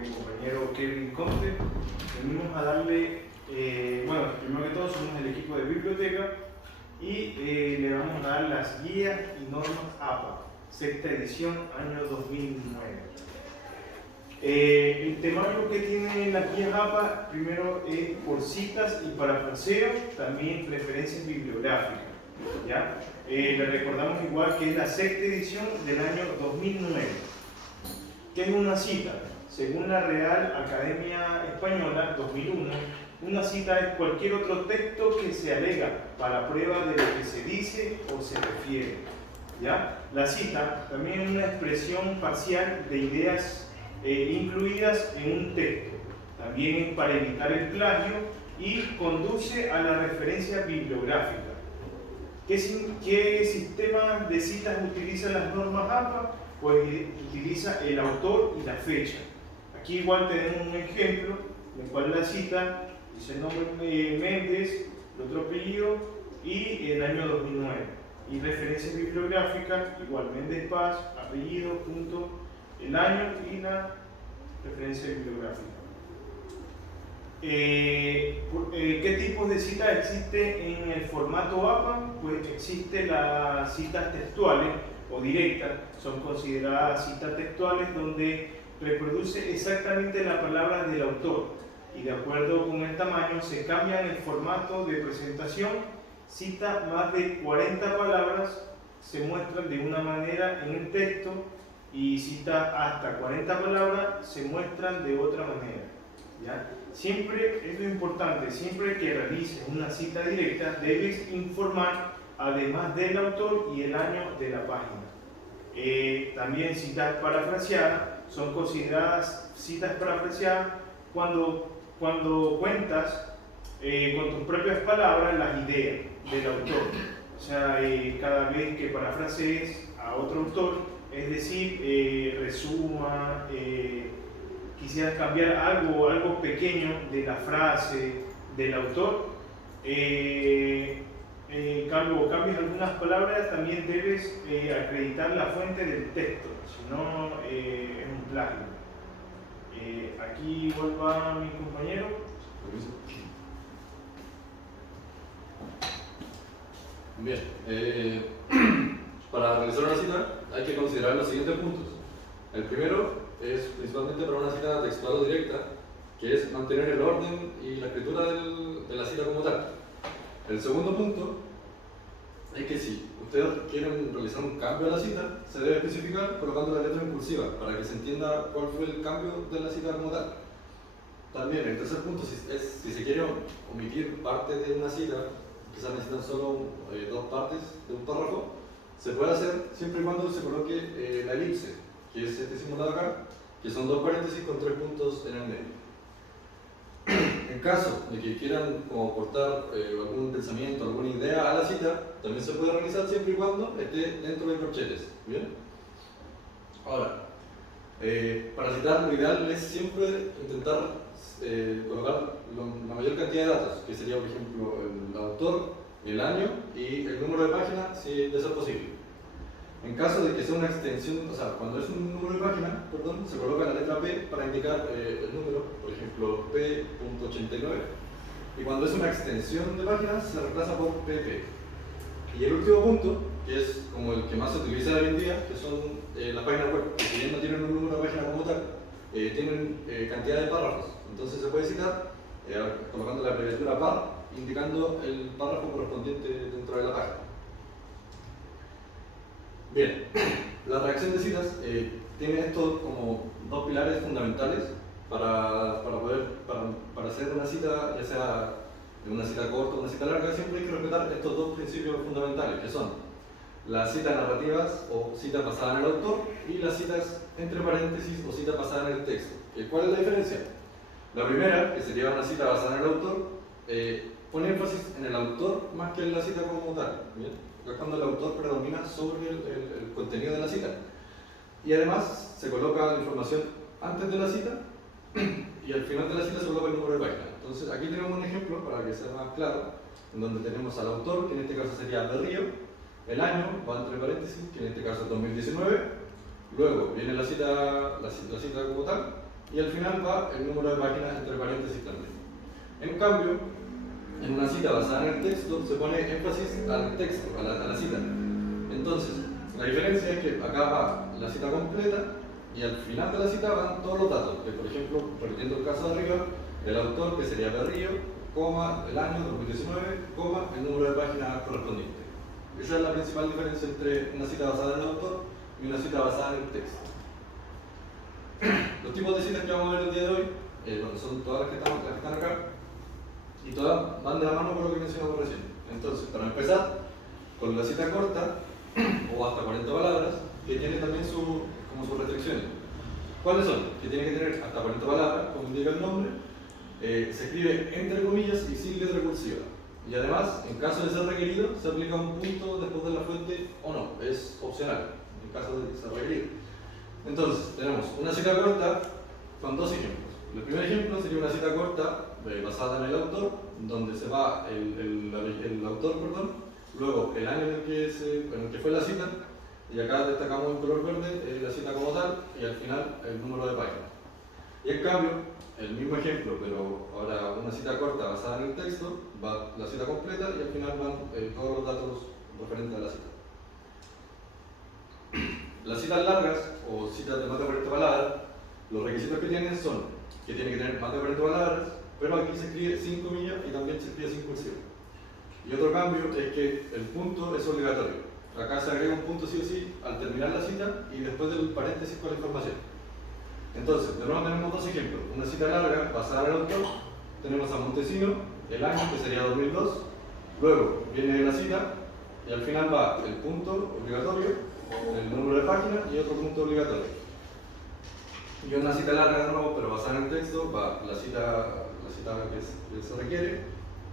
mi compañero Kevin Conte. Venimos a darle, bueno, primero que todo somos el equipo de biblioteca y le vamos a dar las guías y normas APA, sexta edición, año 2009. El temario que tiene las guías APA, primero es por citas y parafraseo, también referencias bibliográficas. ¿Ya? Le recordamos igual que es la sexta edición del año 2009. ¿Qué es una cita? Según la Real Academia Española 2001, una cita es cualquier otro texto que se alega para prueba de lo que se dice o se refiere. ¿Ya? La cita también es una expresión parcial de ideas incluidas en un texto. También es para evitar el plagio y conduce a la referencia bibliográfica. ¿Qué sistema de citas utiliza las normas APA? Pues utiliza el autor y la fecha. Aquí igual tenemos un ejemplo en el cual la cita dice el nombre Méndez, el otro apellido y el año 2009. Y referencia bibliográfica, igual Méndez Paz, apellido, punto, el año y la referencia bibliográfica. ¿Qué tipos de citas existe en el formato APA? Pues existen las citas textuales o directas, son consideradas citas textuales donde reproduce exactamente la palabra del autor y de acuerdo con el tamaño se cambia el formato de presentación. Cita más de 40 palabras se muestran de una manera en el texto y cita hasta 40 palabras se muestran de otra manera. ¿Ya? Siempre es lo importante, siempre que realices una cita directa debes informar además del autor y el año de la página. También citas parafraseadas son consideradas citas parafraseadas cuando cuentas con tus propias palabras las ideas del autor. O sea, cada vez que parafrasees a otro autor, es decir, resuma, quisieras cambiar algo pequeño de la frase del autor, cambias algunas palabras, también debes acreditar la fuente del texto, si no es un plagio. Aquí vuelva mi compañero. Bien, para realizar una cita hay que considerar los siguientes puntos. El primero es principalmente para una cita textual o directa, que es mantener el orden y la escritura de la cita como tal. El segundo punto es que si ustedes quieren realizar un cambio a la cita, se debe especificar colocando la letra en cursiva para que se entienda cuál fue el cambio de la cita como tal. También el tercer punto si se quiere omitir parte de una cita, quizás necesitan solo dos partes de un párrafo, se puede hacer siempre y cuando se coloque la elipse, que es este simulado acá, que son dos paréntesis con tres puntos en el medio. En caso de que quieran como aportar algún pensamiento, alguna idea a la cita, también se puede realizar siempre y cuando esté dentro de corchetes. ¿Bien? Ahora, para citar lo ideal es siempre intentar colocar la mayor cantidad de datos, que sería por ejemplo el autor, el año y el número de página, si de ser posible. En caso de que sea una extensión, o sea, cuando es un número de página, perdón, se coloca la letra P para indicar el número, por ejemplo, P.89. Y cuando es una extensión de página, se reemplaza por PP. Y el último punto, que es como el que más se utiliza hoy en día, que son las páginas web, que si bien no tienen un número de página como tal, tienen cantidad de párrafos. Entonces se puede citar colocando la abreviatura par, indicando el párrafo correspondiente dentro de la página. Bien, la redacción de citas tiene estos como dos pilares fundamentales para hacer una cita, ya sea una cita corta o una cita larga. Siempre hay que respetar estos dos principios fundamentales, que son las citas narrativas o citas basadas en el autor y las citas entre paréntesis o citas basadas en el texto. ¿Cuál es la diferencia? La primera, que sería una cita basada en el autor, pone énfasis en el autor más que en la cita como tal. ¿Bien? Es cuando el autor predomina sobre el contenido de la cita. Y además se coloca la información antes de la cita y al final de la cita se coloca el número de página. Entonces aquí tenemos un ejemplo para que sea más claro, en donde tenemos al autor, que en este caso sería Berrío, el año va entre paréntesis, que en este caso es 2019, luego viene la cita como tal, y al final va el número de páginas entre paréntesis también. En cambio, en una cita basada en el texto se pone énfasis al texto, a la cita. Entonces, la diferencia es que acá va la cita completa y al final de la cita van todos los datos. Que, por ejemplo, repitiendo el caso de arriba, el autor, que sería Berrío, coma, el año 2019, coma, el número de páginas correspondiente. Esa es la principal diferencia entre una cita basada en el autor y una cita basada en el texto. Los tipos de citas que vamos a ver el día de hoy, bueno, son todas las que están acá, y todas van de la mano con lo que mencionamos recién. Entonces, para empezar, con la cita corta, o hasta 40 palabras, que tiene también como sus restricciones. ¿Cuáles son? Que tiene que tener hasta 40 palabras, como indica el nombre, se escribe entre comillas y sin letra cursiva. Y además, en caso de ser requerido, se aplica un punto después de la fuente o no, es opcional, en caso de ser requerido. Entonces, tenemos una cita corta con dos ejemplos. El primer ejemplo sería una cita corta basada en el autor, donde se va el autor, luego el año en el que fue la cita, y acá destacamos en color verde la cita como tal, y al final el número de páginas. Y en cambio, el mismo ejemplo, pero ahora una cita corta basada en el texto, va la cita completa y al final van todos los datos referentes a la cita. Las citas largas o citas de más de 40 palabras, los requisitos que tienen son que tienen que tener más de 40 palabras, pero aquí se escribe sin comillas y también se escribe sin cursiva. Y otro cambio es que el punto es obligatorio. Acá se agrega un punto sí o sí al terminar la cita y después del paréntesis con la información. Entonces, de nuevo tenemos dos ejemplos. Una cita larga basada en el autor, tenemos a Montesino, el año que sería 2002, luego viene la cita y al final va el punto obligatorio, el número de página y otro punto obligatorio. Y una cita larga de nuevo, pero basada en el texto, va la cita que se requiere,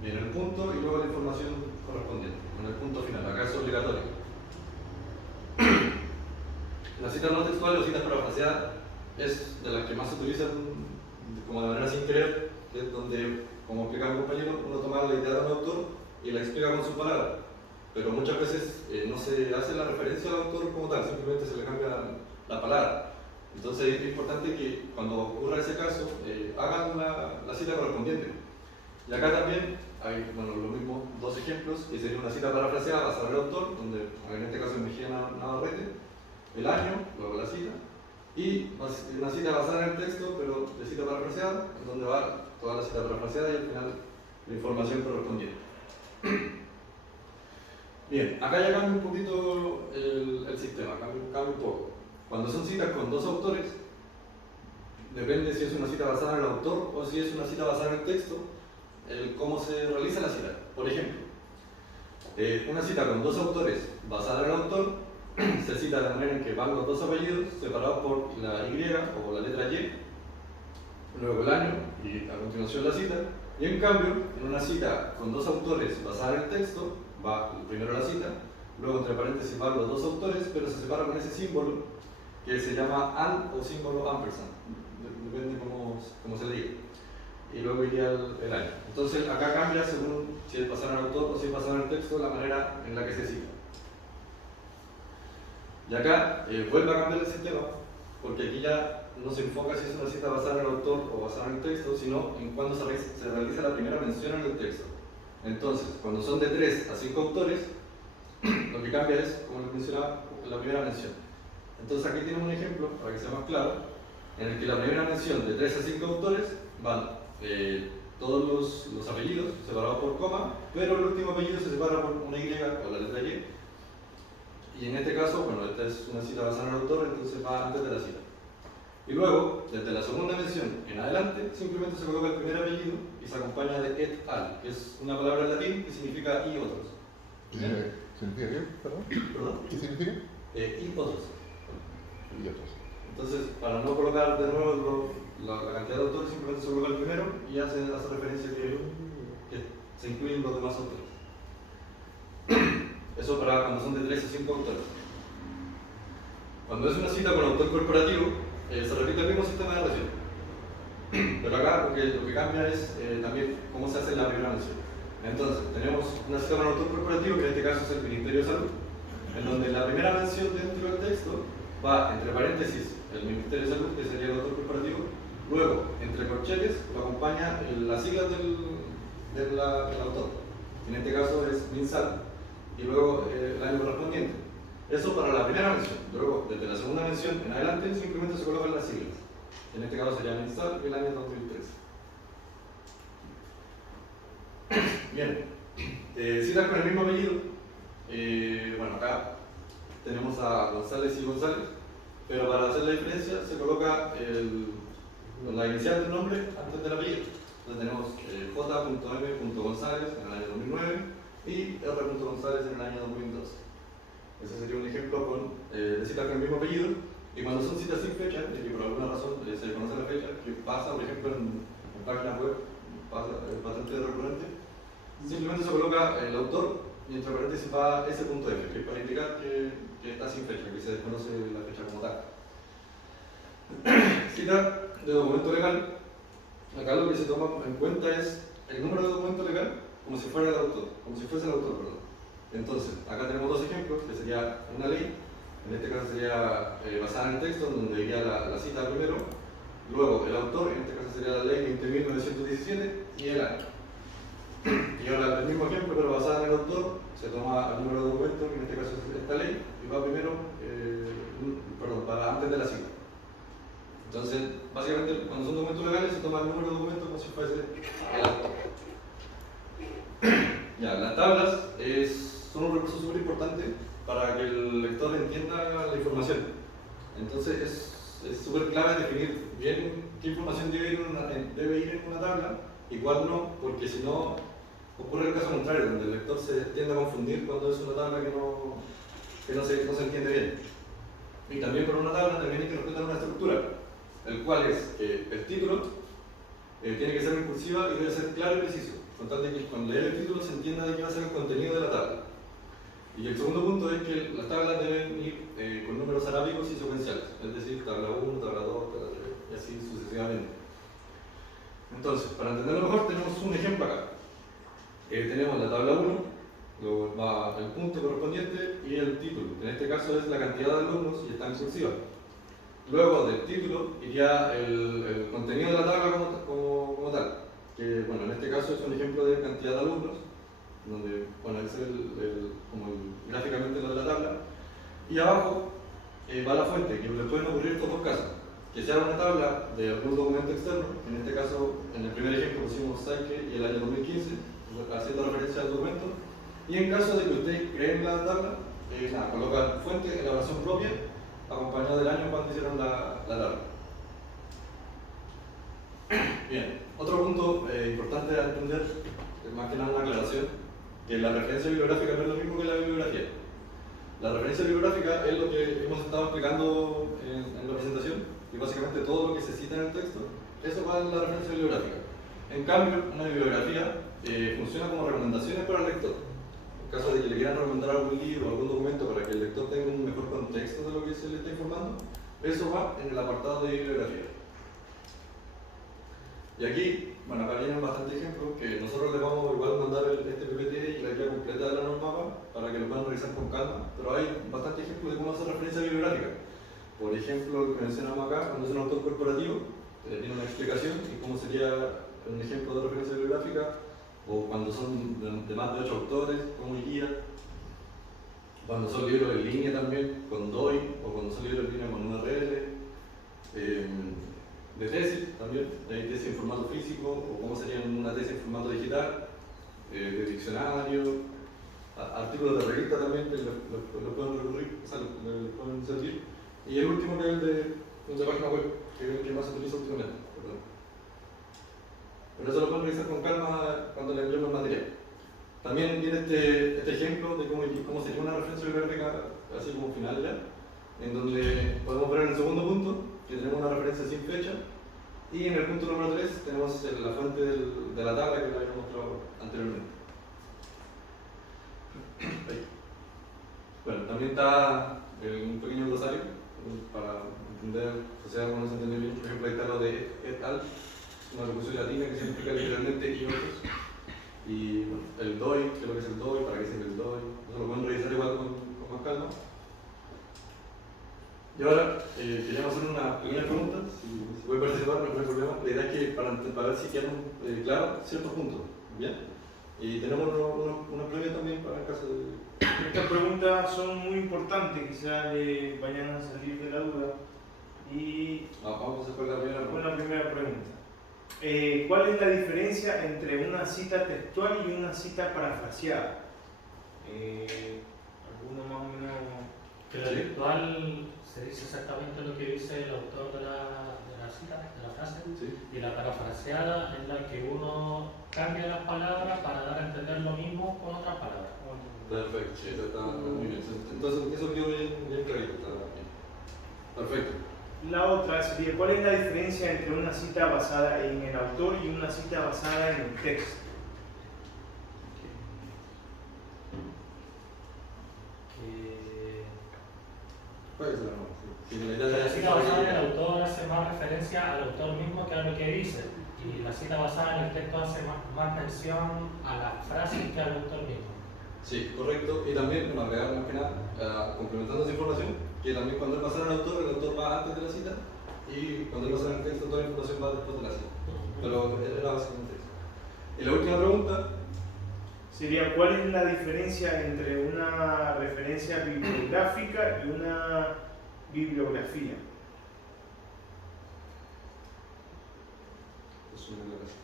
viene el punto y luego la información correspondiente, con el punto final. Acá es obligatorio. Las citas no textuales o citas parafraseadas es de las que más se utilizan como de manera sin querer, es donde, como explica mi compañero, uno toma la idea de un autor y la explica con sus palabras, pero muchas veces no se hace la referencia al autor como tal, simplemente se le cambia la palabra. Entonces es importante que cuando ocurra ese caso hagan la cita correspondiente. Y acá también hay los mismos dos ejemplos, que sería una cita parafraseada basada en el autor, donde en este caso es Mejía Navarrete, el año, luego la cita, y una cita basada en el texto, pero de cita parafraseada, en donde va toda la cita parafraseada y al final la información correspondiente. Bien, acá ya cambia un poquito el sistema, cambia un poco. Cuando son citas con dos autores, depende si es una cita basada en el autor o si es una cita basada en el texto, cómo se realiza la cita. Por ejemplo, una cita con dos autores basada en el autor se cita de manera en que van los dos apellidos separados por la Y o la letra Y, luego el año y a continuación la cita. Y en cambio, en una cita con dos autores basada en el texto, va primero la cita, luego entre paréntesis van los dos autores, pero se separa con ese símbolo que se llama AND o símbolo ampersand, depende cómo se le diga. Y luego iría el año. Entonces acá cambia según si es basado en el autor o si es basado en el texto, la manera en la que se cita. Y acá vuelve a cambiar el sistema, porque aquí ya no se enfoca si es una cita basada en el autor o basada en el texto, sino en cuando se realiza la primera mención en el texto. Entonces, cuando son de 3 a 5 autores, lo que cambia es, como les mencionaba, la primera mención. Entonces aquí tienen un ejemplo, para que sea más claro, en el que la primera mención de 3 a 5 autores van todos los apellidos separados por coma, pero el último apellido se separa por una Y o la letra Y. Y en este caso, bueno, esta es una cita basada en el autor, entonces va antes de la cita. Y luego, desde la segunda mención en adelante, simplemente se coloca el primer apellido y se acompaña de et al, que es una palabra en latín que significa y otros. ¿Significa qué? ¿Perdón? ¿Perdón? ¿Qué significa? Y otros. Y otros. Entonces, para no colocar de nuevo la cantidad de autores, simplemente se coloca el primero y ya se hace referencia que se incluyen los demás autores. Eso para cuando son de 3 a 5 autores. Cuando es una cita con autor corporativo, se repite el mismo sistema de recién. Pero acá lo que cambia es también cómo se hace la primera mención. Entonces, tenemos una cita con autor corporativo, que en este caso es el Ministerio de Salud, en donde la primera mención dentro del texto va entre paréntesis el Ministerio de Salud, que sería el autor corporativo, corchetes lo acompaña las siglas del autor. En este caso es MinSal y luego el año correspondiente. Eso para la primera mención. Luego, desde la segunda mención en adelante, simplemente se colocan las siglas. En este caso sería MinSal y el año 2013. Bien, citas con el mismo apellido. Bueno, acá tenemos a González y González, pero para hacer la diferencia se coloca la inicial del nombre antes del apellido. Entonces tenemos J.M. González en el año 2009 y R. González en el año 2012. Ese sería un ejemplo de citas con el mismo apellido. Y cuando son citas sin fecha, y que por alguna razón se conoce la fecha, que pasa, por ejemplo, en páginas web, es bastante recurrente, simplemente se coloca el autor y entre paréntesis va S.F, que es para indicar que está sin fecha, que se desconoce la fecha como tal. Cita de documento legal. Acá lo que se toma en cuenta es el número de documento legal como si fuera el autor, como si fuese el autor, perdón. Entonces, acá tenemos dos ejemplos, que sería una ley, en este caso sería basada en el texto, donde iría la cita primero, luego el autor, en este caso sería la ley 20.917 y el año. Y ahora el mismo ejemplo, pero basada en el autor, se toma el número de documento, que en este caso es esta ley, y va primero, para antes de la cita. Entonces, básicamente, cuando son documentos legales, se toma el número de documento como si fuese el autor. Ya, las tablas son un recurso súper importante para que el lector entienda la información. Entonces, es súper clave definir bien qué información debe ir en una tabla y cuál no, porque si no, ocurre el caso contrario, donde el lector se tiende a confundir cuando es una tabla que no se entiende bien. Y también por una tabla también hay que respetar una estructura, el cual es que el título tiene que ser en cursiva y debe ser claro y preciso, con tal de que cuando lea el título se entienda de qué va a ser el contenido de la tabla. Y el segundo punto es que las tablas deben ir con números arábicos y secuenciales, es decir, tabla 1, tabla 2, tabla 3, y así sucesivamente. Entonces, para entenderlo mejor, tenemos un ejemplo acá. Tenemos la tabla 1, luego va el punto correspondiente y el título. En este caso es la cantidad de alumnos y está en cursiva. Luego del título iría el contenido de la tabla como tal, que bueno, en este caso es un ejemplo de cantidad de alumnos, donde bueno, es gráficamente lo de la tabla, y abajo va la fuente, que le pueden ocurrir estos dos casos, que sea una tabla de algún documento externo, en este caso, en el primer ejemplo pusimos Psyche y el año 2015, haciendo referencia al documento, y en caso de que ustedes creen la tabla, colocan fuente, elaboración propia, acompañado del año cuando hicieron la tabla. Bien, otro punto importante a entender, más que nada una aclaración, que la referencia bibliográfica no es lo mismo que la bibliografía. La referencia bibliográfica es lo que hemos estado explicando en la presentación, y básicamente todo lo que se cita en el texto, eso va en la referencia bibliográfica. En cambio, una bibliografía funciona como recomendaciones para el lector. En caso de que le quieran recomendar algún libro o algún documento para que el lector tenga un mejor contexto de lo que se le está informando, eso va en el apartado de bibliografía. Y aquí, bueno, acá vienen bastantes ejemplos que nosotros les vamos igual a mandar este PPT y la guía completa de la norma para que lo puedan revisar con calma, pero hay bastantes ejemplos de cómo hacer referencia bibliográfica. Por ejemplo, lo que mencionamos acá, cuando es un autor corporativo, tiene una explicación y cómo sería un ejemplo de referencia bibliográfica, o cuando son de más de 8 autores, como guía, cuando son libros en línea también, con DOI, o cuando son libros en línea con URL, de tesis también, hay tesis en formato físico, o cómo sería una tesis en formato digital, de diccionario, artículos de revista también, que lo pueden recurrir, o sea, lo pueden servir. Y el último que es de página web, que es el que más se utiliza últimamente. Pero eso lo pueden revisar con calma cuando le enviemos el material. También viene este ejemplo de cómo sería una referencia bibliográfica, así como final ya, en donde podemos ver en el segundo punto que tenemos una referencia sin fecha, y en el punto número 3 tenemos la fuente de la tabla que les había mostrado anteriormente. Ahí. Bueno, también está un pequeño glosario para entender, o sea, cómo se entiende bien. Por ejemplo, ahí está lo de et al, una locución latina que significa literalmente y otros. Y bueno, el DOI, que es lo que es el DOI, para qué sirve el DOI. Eso lo pueden revisar igual con más calma. Y ahora queríamos hacer una pequeña pregunta, si puede participar, no hay problema. La idea es que para ver si quedan claros ciertos puntos, ¿bien? Y tenemos una previa también para el caso de... Estas preguntas son muy importantes, quizás le vayan a salir de la duda. Y Vamos a hacer la primera con pregunta. la primera pregunta. ¿Cuál es la diferencia entre una cita textual y una cita parafraseada? ¿Alguno más o menos? Que la textual se dice exactamente lo que dice el autor de la cita, de la frase, ¿Sí? y la parafraseada es la que uno cambia las palabras para dar a entender lo mismo con otras palabras. Perfecto, sí, eso está muy bien. Entonces, eso quedó bien clarito, está bien. Perfecto. La otra sería, ¿cuál es la diferencia entre una cita basada en el autor y una cita basada en el texto? Puede ser, ¿no? Sí, la idea La es cita basada en el autor hace más referencia al autor mismo que a lo que dice, y la cita basada en el texto hace más mención a las frases que al autor mismo. Sí, correcto. Y también, bueno, agregar más que nada, complementando esa información, que también cuando él pasa al autor, el autor va antes de la cita, y cuando él pasa en el texto, toda la información va después de la cita. Pero era básicamente eso. Y la última pregunta, Sería, ¿cuál es la diferencia entre una referencia bibliográfica y una bibliografía? es una aclaración.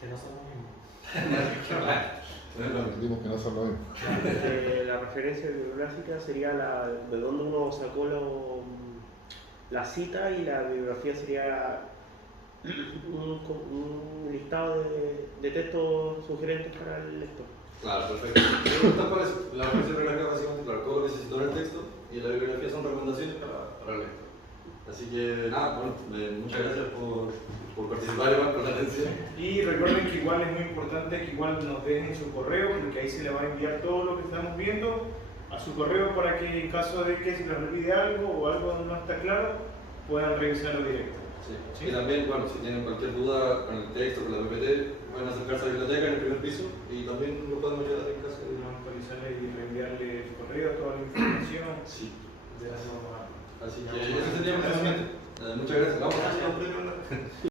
Que no son lo mismo. Entendimos que no son lo mismo. La referencia bibliográfica sería de donde uno sacó la cita, y la bibliografía sería un listado de textos sugerentes para el lector. Claro, perfecto. La referencia bibliográfica básicamente, claro, todo lo que se citó en el texto, y la bibliografía son recomendaciones para el lector. Así que nada, bueno, muchas gracias por participar y por la atención. Y recuerden que igual es muy importante que igual nos dejen su correo, porque ahí se le va a enviar todo lo que estamos viendo a su correo para que en caso de que se les olvide algo o algo no está claro, puedan revisarlo directo. Sí. Y también, bueno, si tienen cualquier duda con el texto, con la PPT, pueden acercarse a la biblioteca en el primer piso y también lo podemos ayudar en caso de... Vamos a actualizarle y reenviarle el correo, toda la información. Sí. De la norma. Así que eso sería básicamente. Muchas gracias. Vamos a hacer un premio.